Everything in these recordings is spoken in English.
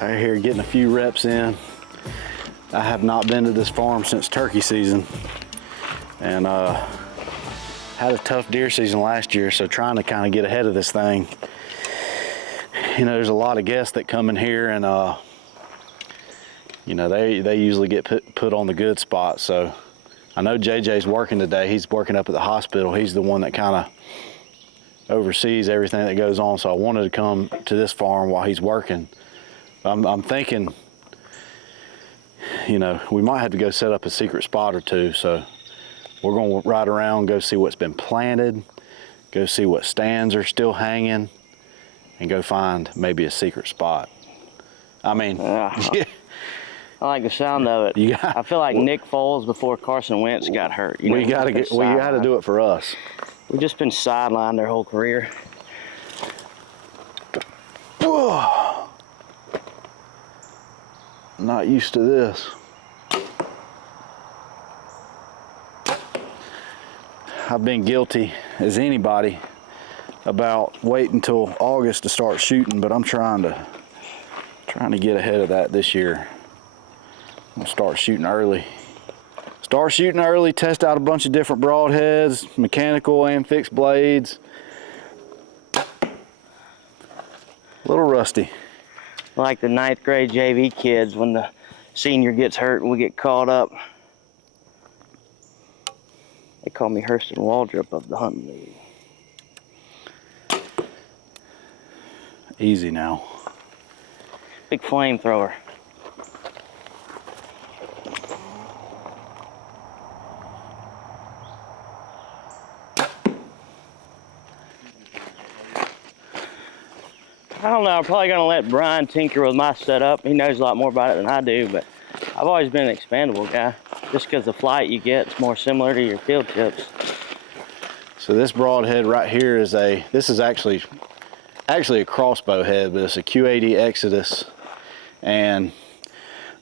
Right here, getting a few reps in. I have not been to this farm since turkey season, and had a tough deer season last year, so trying to kind of get ahead of this thing. You know, there's a lot of guests that come in here, and you know, they usually get put on the good spot. So I know JJ's working today. He's working up at the hospital. He's the one that kind of oversees everything that goes on. So I wanted to come to this farm while he's working. I'm thinking, you know, we might have to go set up a secret spot or two. So we're going to ride around, go see what's been planted, go see what stands are still hanging, and go find maybe a secret spot. I mean, yeah. I like the sound of it. I feel like Nick Foles before Carson Wentz got hurt. You know, we got to do it for us. We've just been sidelined their whole career. Not used to this. I've been guilty as anybody about waiting until August to start shooting, but I'm trying to get ahead of that this year. I'm gonna start shooting early. Start shooting early, test out a bunch of different broadheads, mechanical and fixed blades. A little rusty. Like the 9th grade JV kids, when the senior gets hurt and we get caught up. They call me Hurston Waldrop of the hunting league. Easy now. Big flamethrower. I don't know, I'm probably gonna let Brian tinker with my setup. He knows a lot more about it than I do, but I've always been an expandable guy. Just because the flight you get is more similar to your field tips. So this broadhead right here is this is actually a crossbow head, but it's a Q80 Exodus. And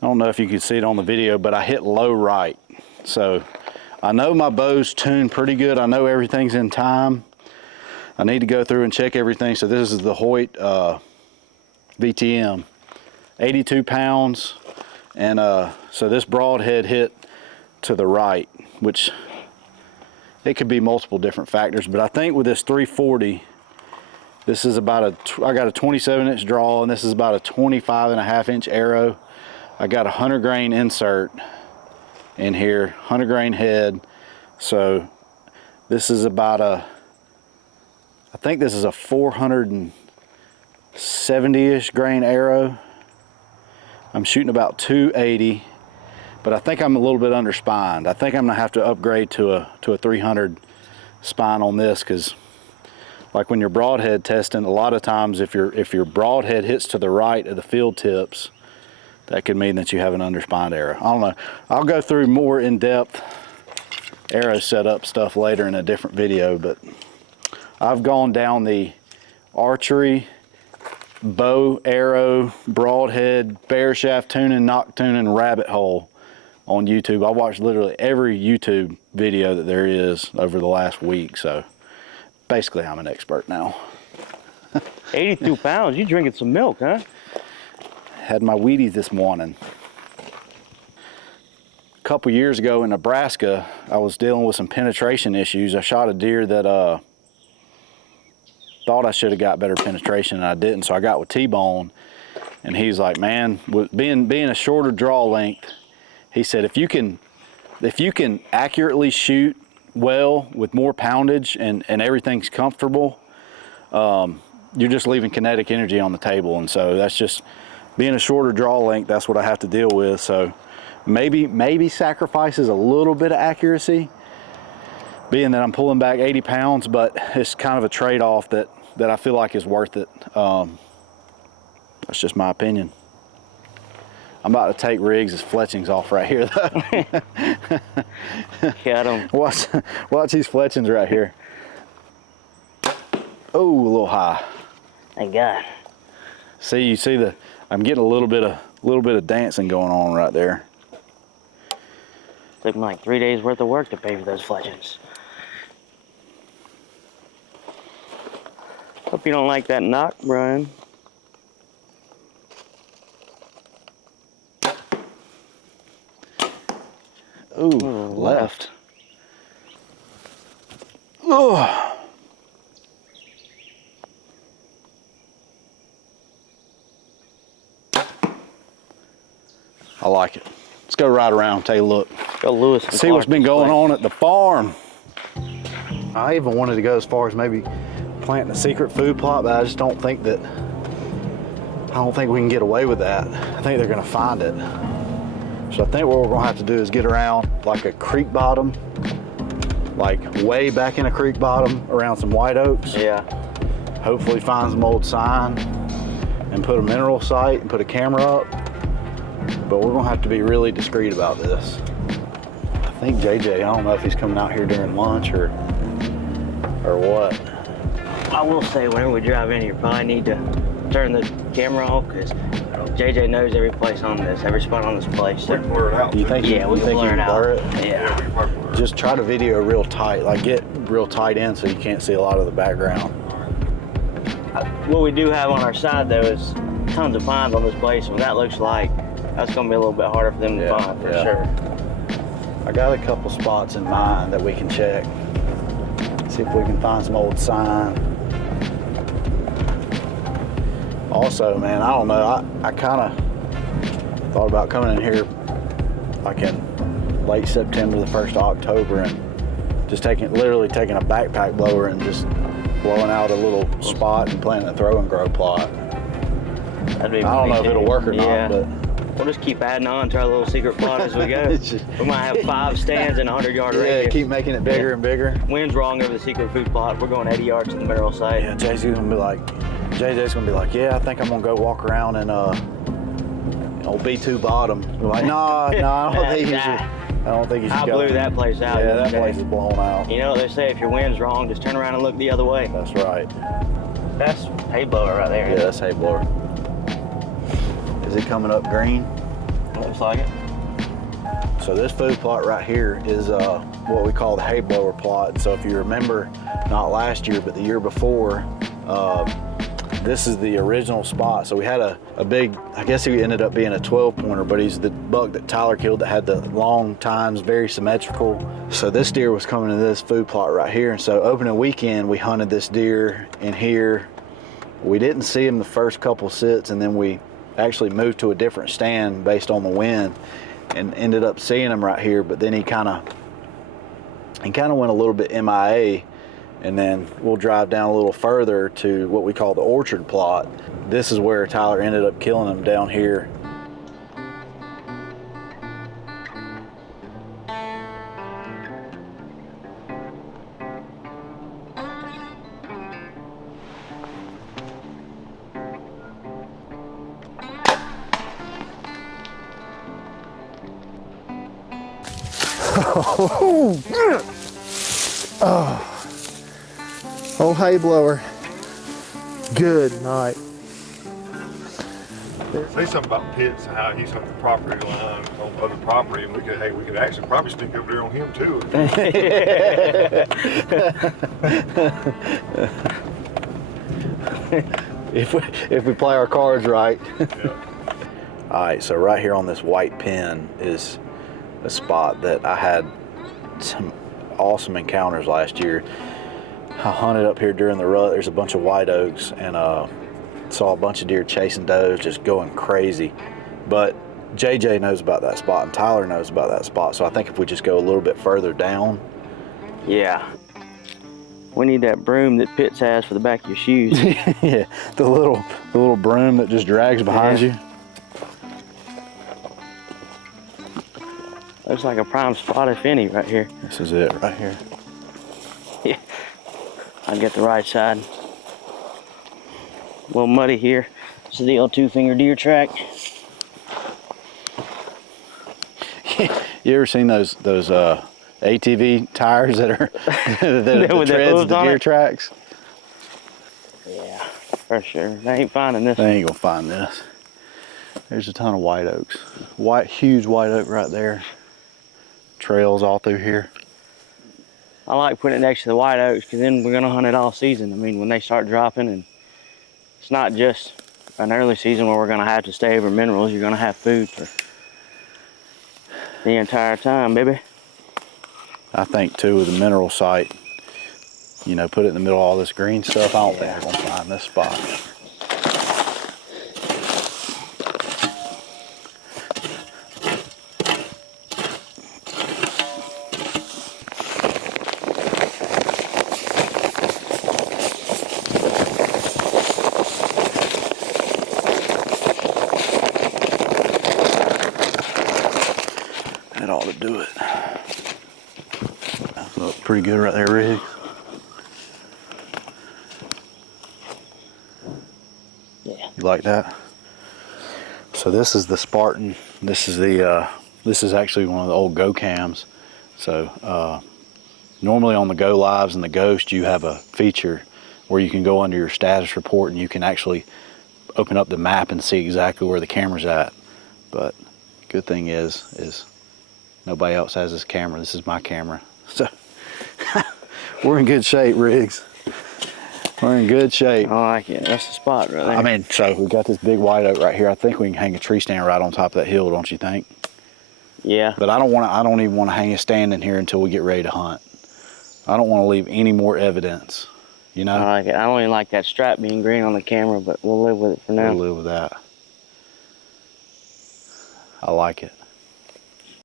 I don't know if you can see it on the video, but I hit low right. So I know my bow's tuned pretty good. I know everything's in time. I need to go through and check everything. So this is the Hoyt VTM, 82 pounds. And so this broadhead hit to the right, which it could be multiple different factors, but I think with this 340, this is about I got a 27-inch draw, and this is about a 25.5-inch arrow. I got a 100 grain insert in here, 100 grain head. So this is about I think this is a 470-ish grain arrow. I'm shooting about 280, but I think I'm a little bit underspined. I think I'm gonna have to upgrade to a 300 spine on this, because like when you're broadhead testing, a lot of times if your broadhead hits to the right of the field tips, that could mean that you have an underspined arrow. I don't know. I'll go through more in-depth arrow setup stuff later in a different video, but I've gone down the archery, bow, arrow, broadhead, bear shaft tuning, nock tuning rabbit hole on YouTube. I watched literally every YouTube video that there is over the last week, so basically I'm an expert now. 82 pounds, you drinking some milk, huh? Had my Wheaties this morning. A couple years ago in Nebraska, I was dealing with some penetration issues. I shot a deer that thought I should have got better penetration, and I didn't, so I got with T-Bone, and he's like, man, with being a shorter draw length, he said, if you can accurately shoot well with more poundage and everything's comfortable, you're just leaving kinetic energy on the table. And so that's just being a shorter draw length, that's what I have to deal with. So maybe sacrifices a little bit of accuracy, being that I'm pulling back 80 pounds, but it's kind of a trade-off that I feel like is worth it. That's just my opinion. I'm about to take Riggs' fletchings off right here, though. Got him. Watch these fletchings right here. Oh, a little high. Thank God. See, you see I'm getting a little bit of dancing going on right there. Took me like 3 days worth of work to pay for those fletchings. Hope you don't like that knock, Brian. Ooh, left. Oh. I like it. Let's go right around, take a look. Go Lewis. See what's been going on at the farm. I even wanted to go as far as maybe planting a secret food plot, but I just don't think that, I don't think we can get away with that. I think they're gonna find it. So I think what we're gonna have to do is get around like a creek bottom, like way back in a creek bottom around some white oaks. Yeah. Hopefully find some old sign and put a mineral site and put a camera up. But we're gonna have to be really discreet about this. I think JJ, I don't know if he's coming out here during lunch or what. I will say, whenever we drive in, you probably need to turn the camera off because JJ knows every place on this, every spot on this place. So. We can blur it out. Do you think Yeah, we you can think blur you it can out. blur it? Yeah. We can probably blur it. Just try to video real tight, like get real tight in so you can't see a lot of the background. What we do have on our side though is tons of pines on this place. What that looks like, that's gonna be a little bit harder for them to find for sure. I got a couple spots in mind that we can check. See if we can find some old sign. Also, man, I don't know, I kind of thought about coming in here like in late September, the 1st of October, and just literally taking a backpack blower and just blowing out a little spot and planting a throw and grow plot. That'd be I don't know if too. it'll work or Yeah. not, but We'll just keep adding on to our little secret plot as we go. We might have 5 stands in a 100-yard yeah, radius. keep making it bigger and bigger. Wind's wrong over the secret food plot. We're going 80 yards to the mineral site. Yeah, JJ's gonna be like, yeah, I think I'm gonna go walk around and old B2 bottom. We're like, nah, I don't think you should. I don't think you should I go. blew that place out. Yeah, that yesterday. place is blown out. You know what they say, if your wind's wrong, just turn around and look the other way. That's right. That's hay blower right there. Yeah, that's hay blower. Is it coming up green? Looks like it. So this food plot right here is what we call the hay blower plot. So if you remember, not last year, but the year before, this is the original spot. So we had a big, I guess he ended up being a 12-pointer, but he's the buck that Tyler killed that had the long tines, very symmetrical. So this deer was coming to this food plot right here. And so opening weekend, we hunted this deer in here. We didn't see him the first couple sits, and then we actually moved to a different stand based on the wind and ended up seeing him right here. But then he kind of went a little bit MIA, and then we'll drive down a little further to what we call the orchard plot. This is where Tyler ended up killing him down here. Old hay blower. Good night. Say something about Pitts and how he's on the property line on other property, and we could actually probably sneak over there on him too. if we play our cards right. Yeah. All right, so right here on this white pin is a spot that I had some awesome encounters last year. I hunted up here during the rut. There's a bunch of white oaks, and saw a bunch of deer chasing does, just going crazy. But JJ knows about that spot, and Tyler knows about that spot. So I think if we just go a little bit further down. Yeah. We need that broom that Pitts has for the back of your shoes. Yeah, the little broom that just drags behind you. Looks like a prime spot, if any, right here. This is it right here. Yeah. I'll get the right side. A little muddy here. This is the old 2-finger deer track. You ever seen those ATV tires that are that With the treads hooves the on deer it? tracks? Yeah, for sure. They ain't finding this. They ain't gonna find this. There's a ton of white oaks. Huge white oak right there. Trails all through here. I like putting it next to the white oaks because then we're gonna hunt it all season. I mean, when they start dropping, and it's not just an early season where we're gonna have to stay over minerals. You're gonna have food for the entire time, baby. I think too with the mineral site, you know, put it in the middle of all this green stuff. I don't think Yeah. we're gonna find this spot. That ought to do it. That looks pretty good right there, Riggs. Yeah. You like that? So this is the Spartan. This is the this is actually one of the old Go cams. So normally on the Go Lives and the Ghost, you have a feature where you can go under your status report and you can actually open up the map and see exactly where the camera's at. But good thing is nobody else has this camera. This is my camera. So we're in good shape, Riggs. We're in good shape. I like it. That's the spot right there. I mean, so we got this big white oak right here. I think we can hang a tree stand right on top of that hill, don't you think? Yeah. But I don't even want to hang a stand in here until we get ready to hunt. I don't want to leave any more evidence, you know? I like it. I don't even like that stripe being green on the camera, but we'll live with it for now. We'll live with that. I like it.